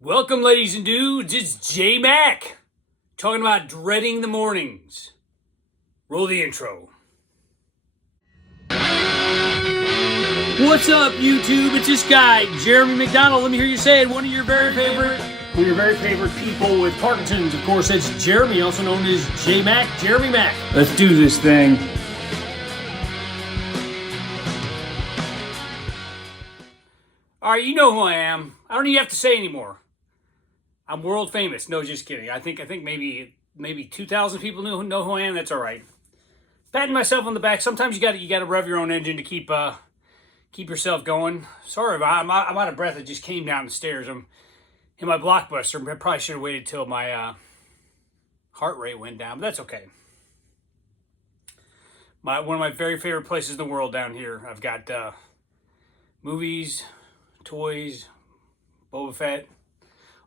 Welcome, ladies and dudes. It's J Mac talking about dreading the mornings. Roll the intro. What's up, YouTube? It's this guy, Jeremy McDonald. Let me hear you say it. One of your very favorite people with Parkinson's. Of course, it's Jeremy, also known as J Mac, Jeremy Mac. Let's do this thing. All right, you know who I am. I don't even have to say anymore. I'm world famous. No, just kidding. I think maybe 2,000 people know who I am. That's all right. Patting myself on the back. Sometimes you got to rev your own engine to keep yourself going. Sorry, I'm out of breath. I just came down the stairs. I'm in my Blockbuster. I probably should have waited till my heart rate went down, but that's okay. One of my very favorite places in the world down here. I've got movies, toys, Boba Fett.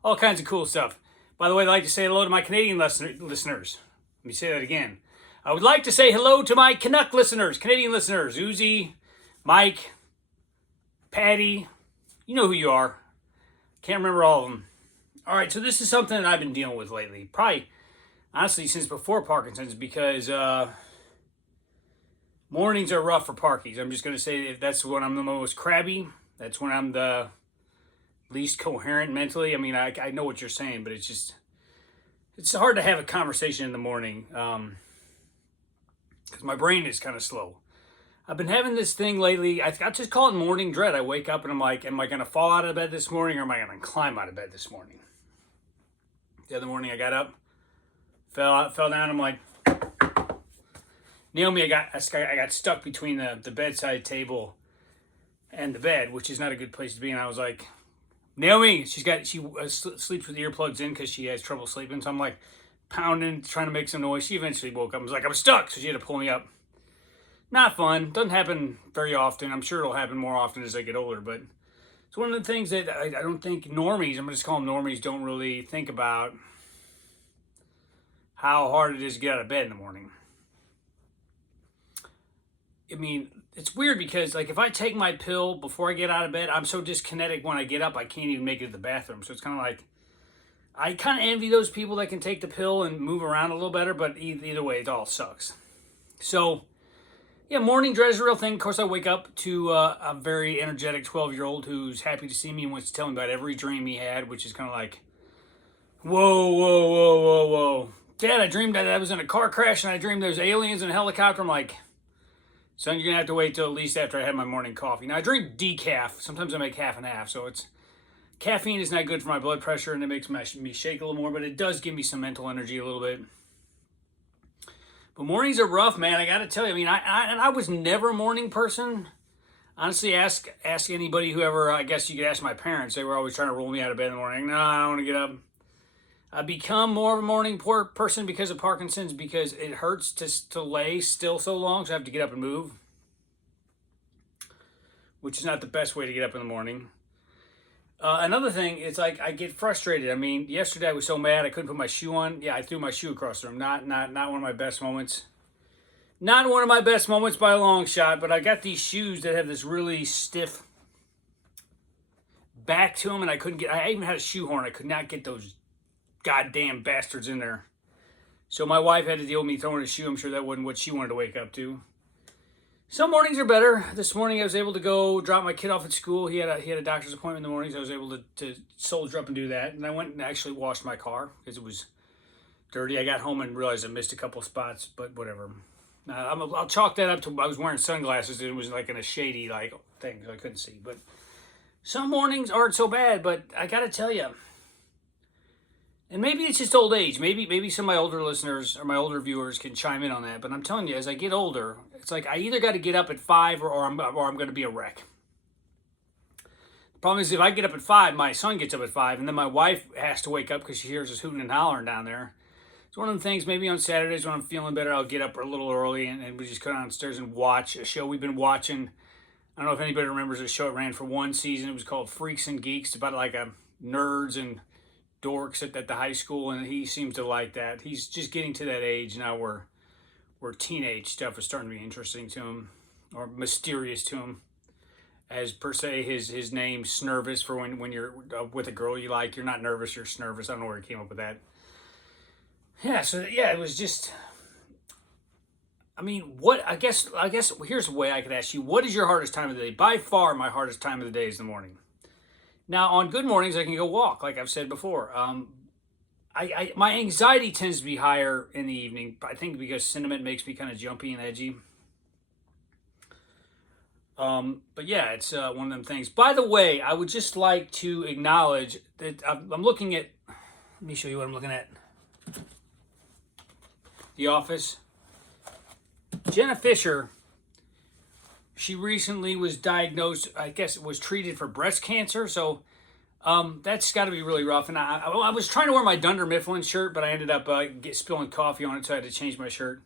All kinds of cool stuff. By the way, I'd like to say hello to my Canadian listeners. Let me say that again. I would like to say hello to my Canuck listeners, Canadian listeners. Uzi, Mike, Patty. You know who you are. Can't remember all of them. All right, so this is something that I've been dealing with lately. Probably, honestly, since before Parkinson's, because mornings are rough for Parkies. I'm just going to say that's when I'm the most crabby. That's when I'm the least coherent mentally. I mean, I know what you're saying, but it's hard to have a conversation in the morning because my brain is kind of slow. I've been having this thing lately. I just call it morning dread. I wake up and I'm like, am I going to fall out of bed this morning or am I going to climb out of bed this morning? The other morning I got up, fell down. I'm like, Naomi, I got stuck between the bedside table and the bed, which is not a good place to be. And I was like, Naomi, she sleeps with earplugs in because she has trouble sleeping. So I'm like pounding, trying to make some noise. She eventually woke up and was like, I'm stuck. So she had to pull me up. Not fun. Doesn't happen very often. I'm sure it'll happen more often as I get older. But it's one of the things that I don't think normies, I'm going to just call them normies, don't really think about how hard it is to get out of bed in the morning. I mean, it's weird because, like, if I take my pill before I get out of bed, I'm so dyskinetic when I get up, I can't even make it to the bathroom. So it's kind of like, I kind of envy those people that can take the pill and move around a little better, but either way, it all sucks. So, yeah, morning dread is a real thing. Of course, I wake up to a very energetic 12-year-old who's happy to see me and wants to tell me about every dream he had, which is kind of like, whoa. Dad, I dreamed that I was in a car crash and I dreamed there's aliens in a helicopter. I'm like, son, you're going to have to wait till at least after I have my morning coffee. Now, I drink decaf. Sometimes I make half and half. So caffeine is not good for my blood pressure and it makes me shake a little more, but it does give me some mental energy a little bit. But mornings are rough, man. I got to tell you. I mean, I was never a morning person. Honestly, ask anybody, whoever. I guess you could ask my parents. They were always trying to roll me out of bed in the morning. No, I don't want to get up. I've become more of a morning person because of Parkinson's, because it hurts to lay still so long, so I have to get up and move, which is not the best way to get up in the morning. Another thing, it's like I get frustrated. I mean, yesterday I was so mad I couldn't put my shoe on. Yeah, I threw my shoe across the room. Not one of my best moments. Not one of my best moments by a long shot, but I got these shoes that have this really stiff back to them, and I even had a shoehorn. I could not get those goddamn bastards in there. So my wife had to deal with me throwing a shoe. I'm sure that wasn't what she wanted to wake up to. Some mornings are better. This morning I was able to go drop my kid off at school. He had a doctor's appointment in the mornings. I was able to soldier up and do that. And I went and actually washed my car because it was dirty. I got home and realized I missed a couple spots, but whatever. I'll chalk that up to I was wearing sunglasses and it was like in a shady thing so I couldn't see. But some mornings aren't so bad, but I got to tell you, and maybe it's just old age. Maybe some of my older listeners or my older viewers can chime in on that. But I'm telling you, as I get older, it's like I either got to get up at 5 or I'm going to be a wreck. The problem is if I get up at 5, my son gets up at 5, and then my wife has to wake up because she hears us hooting and hollering down there. It's one of the things, maybe on Saturdays when I'm feeling better, I'll get up a little early and we just go downstairs and watch a show we've been watching. I don't know if anybody remembers a show. It ran for one season. It was called Freaks and Geeks. It's about like nerds and dorks at the high school, and he seems to like that. He's just getting to that age now where teenage stuff is starting to be interesting to him or mysterious to him. as per se his name, Snervous, for when you're with a girl you like. You're not nervous, you're Snervous. I don't know where he came up with that. Yeah, so yeah, it was just. I mean, what I guess here's a way I could ask you: what is your hardest time of the day? By far, my hardest time of the day is the morning. Now, on good mornings, I can go walk, like I've said before. My anxiety tends to be higher in the evening. I think because cinnamon makes me kind of jumpy and edgy. But yeah, it's one of them things. By the way, I would just like to acknowledge that I'm looking at. Let me show you what I'm looking at. The Office. Jenna Fisher. She recently was diagnosed. I guess it was treated for breast cancer. So that's got to be really rough. And I was trying to wear my Dunder Mifflin shirt, but I ended up spilling coffee on it, so I had to change my shirt.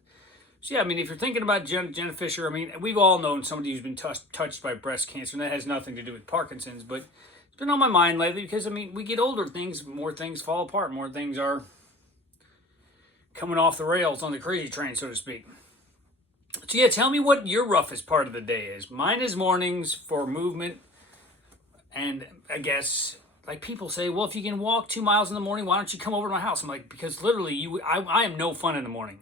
So yeah, I mean, if you're thinking about Jenna Fisher, I mean, we've all known somebody who's been touched by breast cancer, and that has nothing to do with Parkinson's, but it's been on my mind lately because, I mean, we get older, more things fall apart, more things are coming off the rails on the crazy train, so to speak. So yeah, tell me what your roughest part of the day is. Mine is mornings for movement, and I guess, like people say, well, if you can walk 2 miles in the morning, why don't you come over to my house? I'm like, because literally, I am no fun in the morning.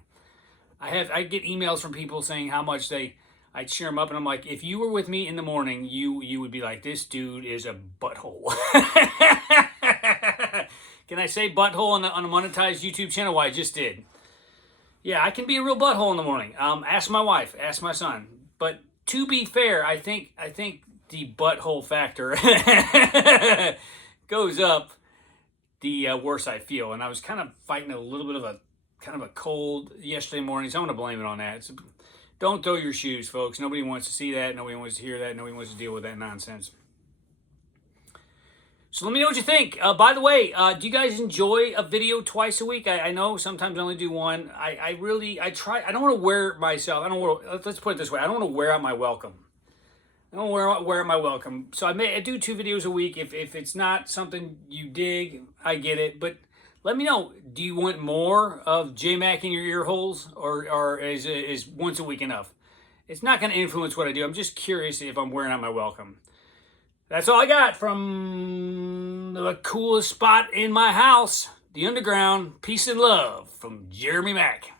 I get emails from people saying how much I'd cheer them up, and I'm like, if you were with me in the morning, you would be like, this dude is a butthole. Can I say butthole on a monetized YouTube channel? Well, I just did. Yeah, I can be a real butthole in the morning. Ask my wife, ask my son. But to be fair, I think the butthole factor goes up the worse I feel, and I was kind of fighting a little bit of a cold yesterday morning, so I'm going to blame it on that. So don't throw your shoes, folks. Nobody wants to see that. Nobody wants to hear that. Nobody wants to deal with that nonsense. So let me know what you think. By the way, do you guys enjoy a video twice a week? I know sometimes I only do one. I try. I don't want to wear myself. Let's put it this way. I don't want to wear out my welcome. I don't wear out my welcome. So I do 2 videos a week. If it's not something you dig, I get it. But let me know, do you want more of J-Mac in your ear holes, or is once a week enough? It's not going to influence what I do. I'm just curious if I'm wearing out my welcome. That's all I got from the coolest spot in my house, the underground. Peace and love from Jeremy Mack.